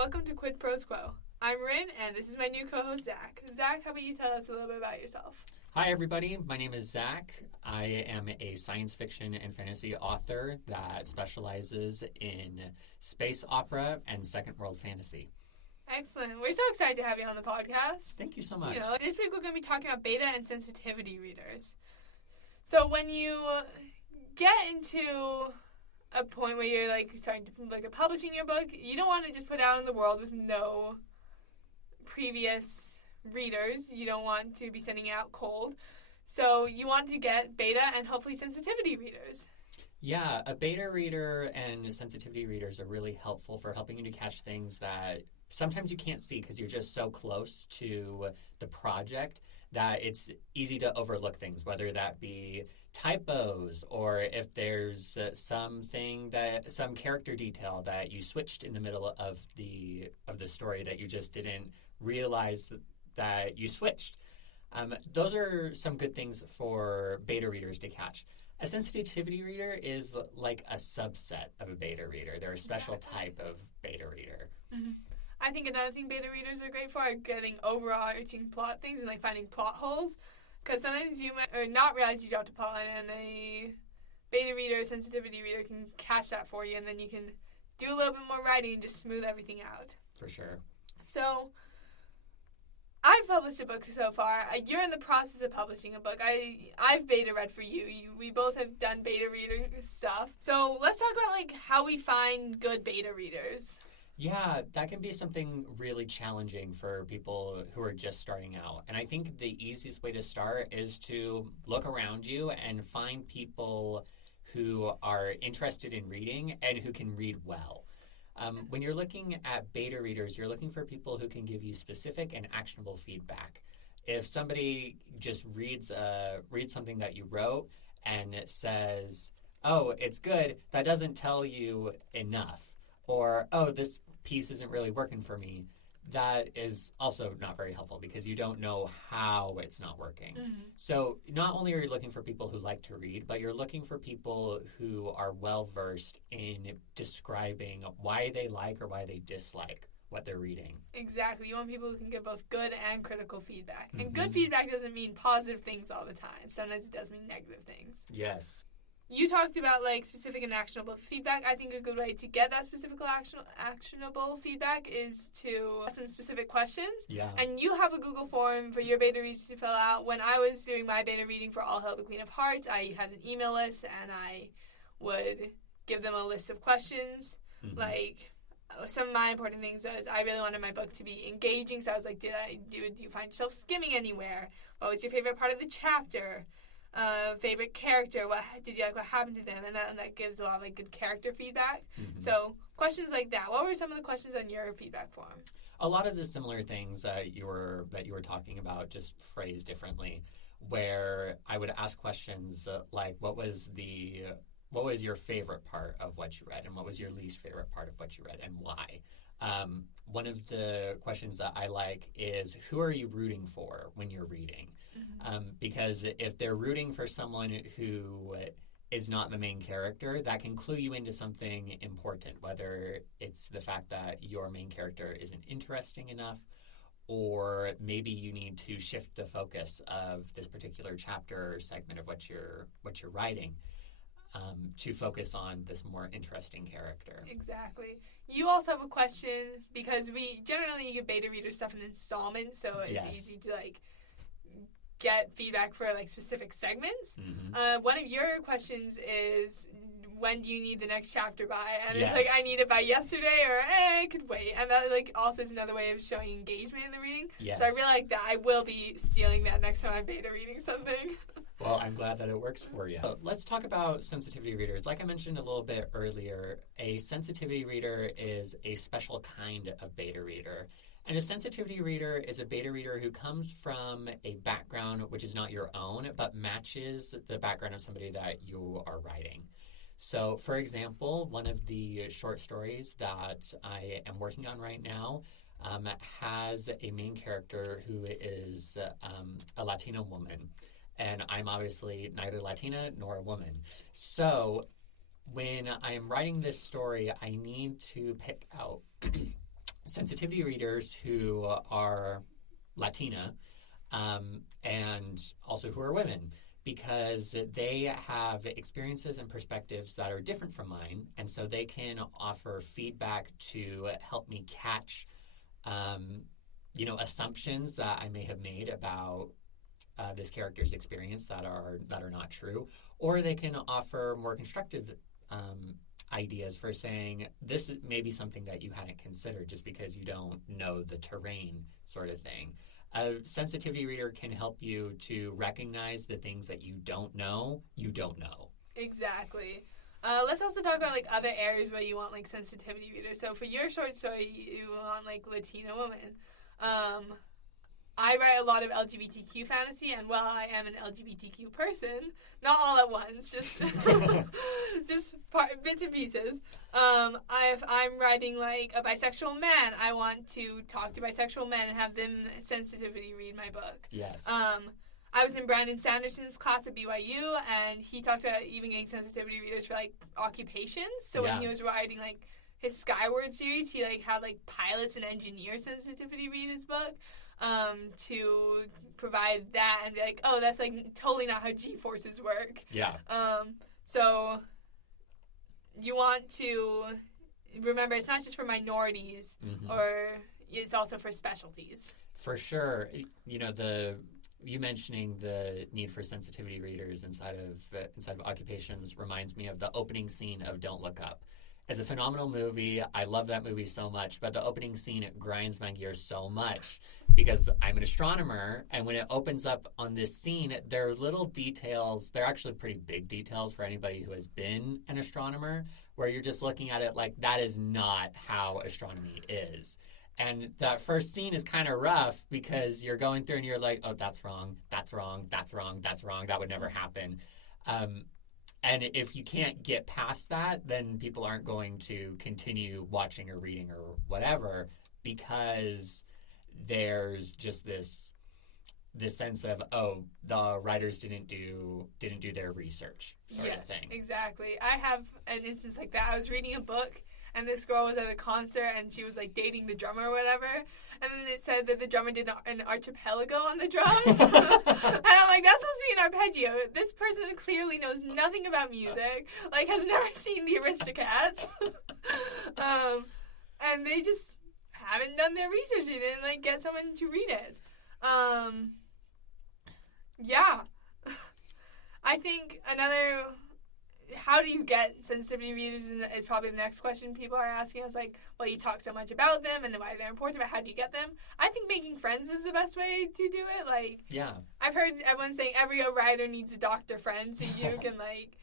Welcome to Quid Pros Quo. I'm Rin, and this is my new co-host, Zac. Zac, how about you tell us a little bit about yourself? Hi, everybody. My name is Zac. I am a science fiction and fantasy author that specializes in space opera and second world fantasy. Excellent. We're so excited to have you on the podcast. Thank you so much. This week we're going to be talking about beta and sensitivity readers. So when you get into a point where you're starting to publishing your book, you don't want to just put it out in the world with no previous readers. You don't want to be sending it out cold. So you want to get beta and hopefully sensitivity readers. Yeah, a beta reader and sensitivity readers are really helpful for helping you to catch things that sometimes you can't see because you're just so close to the project that it's easy to overlook things, whether that be typos or if there's some character detail that you switched in the middle of the story that you just didn't realize that you switched. Those are some good things for beta readers to catch. A sensitivity reader is like a subset of a beta reader. They're a special type of beta reader. Mm-hmm. I think another thing beta readers are great for are getting overarching plot things and finding plot holes. Because sometimes you might not realize you dropped a plot line, and a beta reader, sensitivity reader can catch that for you, and then you can do a little bit more writing and just smooth everything out. For sure. So, I've published a book so far. You're in the process of publishing a book. I've beta read for you. We both have done beta reading stuff. So let's talk about how we find good beta readers. Yeah, that can be something really challenging for people who are just starting out. And I think the easiest way to start is to look around you and find people who are interested in reading and who can read well. When you're looking at beta readers, you're looking for people who can give you specific and actionable feedback. If somebody just reads something that you wrote and it says, "Oh, it's good," that doesn't tell you enough. Or, "Oh, this piece isn't really working for me," that is also not very helpful because you don't know how it's not working. Mm-hmm. So not only are you looking for people who like to read, but you're looking for people who are well-versed in describing why they like or why they dislike what they're reading. Exactly. You want people who can give both good and critical feedback. Mm-hmm. And good feedback doesn't mean positive things all the time. Sometimes it does mean negative things. Yes. You talked about specific and actionable feedback. I think a good way to get that specific actionable feedback is to ask some specific questions. Yeah. And you have a Google form for your beta readers to fill out. When I was doing my beta reading for All Hail the Queen of Hearts, I had an email list and I would give them a list of questions. Mm-hmm. Some of my important things was I really wanted my book to be engaging. So I was like, do you find yourself skimming anywhere? What was your favorite part of the chapter? Favorite character, what did you like, what happened to them, and that gives a lot of good character feedback. Mm-hmm. So questions like that. What were some of the questions on your feedback form? A lot of the similar things that you were talking about, just phrased differently, where I would ask questions like, what was your favorite part of what you read, and what was your least favorite part of what you read, and why? One of the questions that I like is, who are you rooting for when you're reading? Mm-hmm. Because if they're rooting for someone who is not the main character, that can clue you into something important, whether it's the fact that your main character isn't interesting enough, or maybe you need to shift the focus of this particular chapter or segment of what you're writing to focus on this more interesting character. Exactly. You also have a question, because we generally give beta readers stuff in installments, so it's easy to get feedback for specific segments. Mm-hmm. One of your questions is, when do you need the next chapter by? And it's I need it by yesterday, or I could wait. And that also is another way of showing engagement in the reading. Yes. So I really like that. I will be stealing that next time I'm beta reading something. Well, I'm glad that it works for you. So let's talk about sensitivity readers. Like I mentioned a little bit earlier, a sensitivity reader is a special kind of beta reader. And a sensitivity reader is a beta reader who comes from a background which is not your own, but matches the background of somebody that you are writing. So, for example, one of the short stories that I am working on right now has a main character who is a Latino woman. And I'm obviously neither Latina nor a woman. So when I am writing this story, I need to pick out sensitivity readers who are Latina and also who are women, because they have experiences and perspectives that are different from mine, and so they can offer feedback to help me catch, assumptions that I may have made about this character's experience that are not true, or they can offer more constructive ideas for saying this may be something that you hadn't considered just because you don't know the terrain, sort of thing. A sensitivity reader can help you to recognize the things that you don't know. Exactly. Let's also talk about, like, other areas where you want, like, sensitivity readers. So for your short story, you want, like, Latina women. I write a lot of LGBTQ fantasy, and while I am an LGBTQ person, not all at once, just bits and pieces. If I'm writing, like, a bisexual man, I want to talk to bisexual men and have them sensitivity read my book. Yes. I was in Brandon Sanderson's class at BYU, and he talked about even getting sensitivity readers for, like, occupations. So when he was writing, like, his Skyward series, he, like, had, like, pilots and engineers sensitivity read his book. To provide that and be like, oh, that's, like, totally not how G-forces work. Yeah. So you want to remember it's not just for minorities, or it's also for specialties. For sure. You mentioning the need for sensitivity readers inside of occupations reminds me of the opening scene of Don't Look Up. It's a phenomenal movie. I love that movie so much, but the opening scene, it grinds my gears so much because I'm an astronomer, and when it opens up on this scene, there are little details. They're actually pretty big details for anybody who has been an astronomer, where you're just looking at it like, that is not how astronomy is. And that first scene is kind of rough because you're going through and you're like, oh, that's wrong, that's wrong, that's wrong, that's wrong, that would never happen. And if you can't get past that, then people aren't going to continue watching or reading or whatever, because there's just this sense of, oh, the writers didn't do their research sort of thing. Exactly. I have an instance like that. I was reading a book, and this girl was at a concert, and she was, like, dating the drummer or whatever, and then it said that the drummer did an archipelago on the drums. And I'm like, that's supposed to be an arpeggio. This person clearly knows nothing about music, like, has never seen the Aristocats. And they just haven't done their research. They didn't, like, get someone to read it. Yeah. I think how do you get sensitivity readers is probably the next question people are asking us. Like, well, you talk so much about them and why they're important, but how do you get them? I think making friends is the best way to do it. Like, yeah, I've heard everyone saying every writer needs a doctor friend, so you can, like,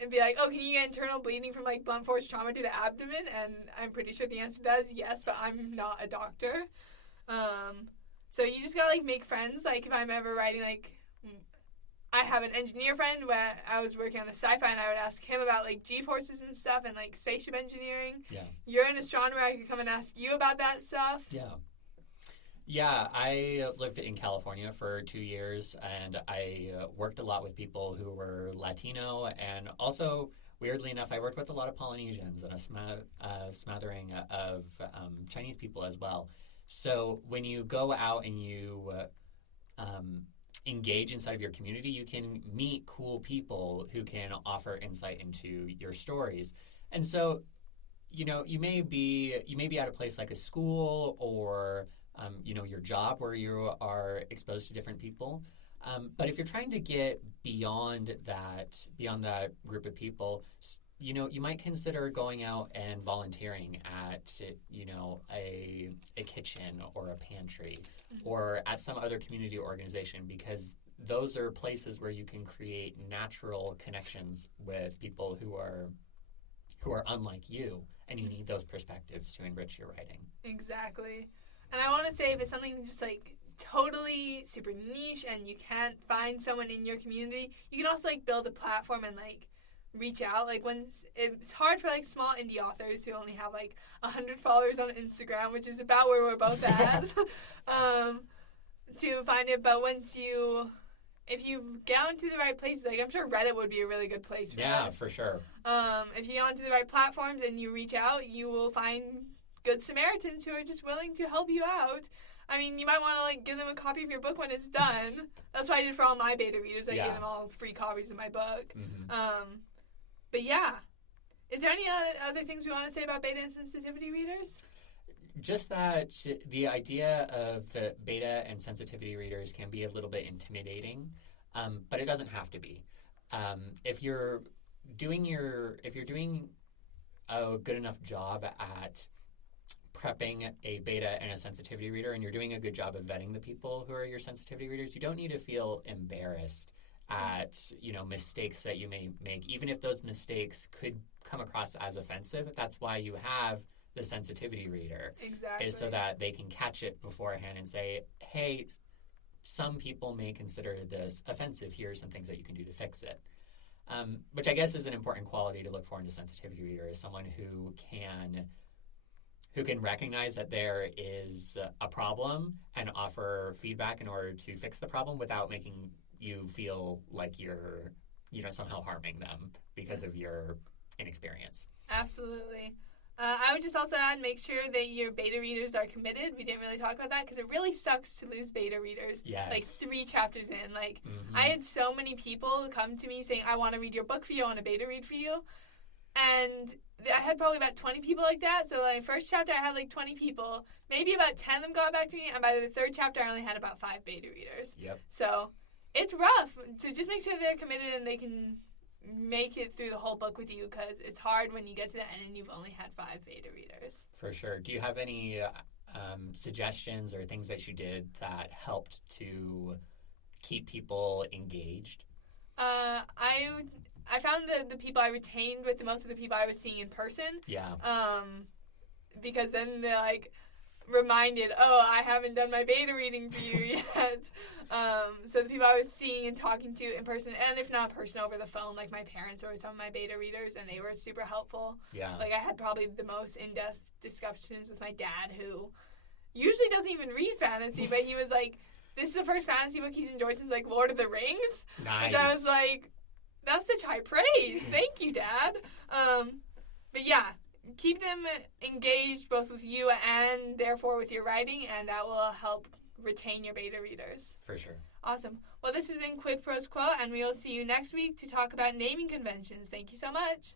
and be like, oh, can you get internal bleeding from, like, blunt force trauma to the abdomen? And I'm pretty sure the answer to that is yes, but I'm not a doctor. So you just gotta, like, make friends. Like, if I'm ever writing, like, I have an engineer friend where I was working on a sci-fi, and I would ask him about, like, G-forces and stuff and, like, spaceship engineering. Yeah. You're an astronomer. I could come and ask you about that stuff. Yeah. Yeah, I lived in California for 2 years, and I worked a lot with people who were Latino, and also, weirdly enough, I worked with a lot of Polynesians and a smattering of Chinese people as well. So when you go out and you engage inside of your community, you can meet cool people who can offer insight into your stories. And so, you may be at a place like a school or your job where you are exposed to different people. But if you're trying to get beyond that group of people, you might consider going out and volunteering at, a kitchen or a pantry or at some other community organization, because those are places where you can create natural connections with people who are unlike you, and you need those perspectives to enrich your writing. Exactly. And I want to say, if it's something just, like, totally super niche and you can't find someone in your community, you can also, like, build a platform and, like, reach out. Like, when it's hard for, like, small indie authors who only have, like, 100 followers on Instagram, which is about where we're both at, to find it. But if you get onto the right places, like, I'm sure Reddit would be a really good place for Yeah, us. for sure. If you get onto the right platforms and you reach out, you will find good Samaritans who are just willing to help you out. I mean, you might want to, like, give them a copy of your book when it's done. That's what I did for all my beta readers. I gave them all free copies of my book. But yeah. Is there any other things we want to say about beta and sensitivity readers? Just that the idea of beta and sensitivity readers can be a little bit intimidating, but it doesn't have to be. If you're doing a good enough job at prepping a beta and a sensitivity reader, and you're doing a good job of vetting the people who are your sensitivity readers, you don't need to feel embarrassed at mistakes that you may make, even if those mistakes could come across as offensive. That's why you have the sensitivity reader. Exactly. Is so that they can catch it beforehand and say, hey, some people may consider this offensive. Here are some things that you can do to fix it. Which I guess is an important quality to look for in a sensitivity reader, is someone who can recognize that there is a problem and offer feedback in order to fix the problem without making you feel like you're somehow harming them because of your inexperience. Absolutely. I would just also add, make sure that your beta readers are committed. We didn't really talk about that because it really sucks to lose beta readers. Yes. Like 3 chapters in. Like, I had so many people come to me saying, I want to read your book for you, I want to beta read for you. And I had probably about 20 people like that. So, like, first chapter, I had, like, 20 people. Maybe about 10 of them got back to me. And by the 3rd chapter, I only had about 5 beta readers. Yep. So, it's rough. So, just make sure they're committed and they can make it through the whole book with you, because it's hard when you get to the end and you've only had 5 beta readers. For sure. Do you have any suggestions or things that you did that helped to keep people engaged? I found the people I retained with the most of the people I was seeing in person. Yeah. Because then they're like reminded, I haven't done my beta reading for you yet. So the people I was seeing and talking to in person, and if not person, over the phone, like my parents or some of my beta readers, and they were super helpful. Yeah. Like, I had probably the most in-depth discussions with my dad, who usually doesn't even read fantasy, but he was like, this is the first fantasy book he's enjoyed since, like, Lord of the Rings. Nice. Which I was like, that's such high praise. Thank you, Dad. But yeah, keep them engaged both with you and therefore with your writing, and that will help retain your beta readers. For sure. Awesome. Well, this has been Quid Pros Quo, and we will see you next week to talk about naming conventions. Thank you so much.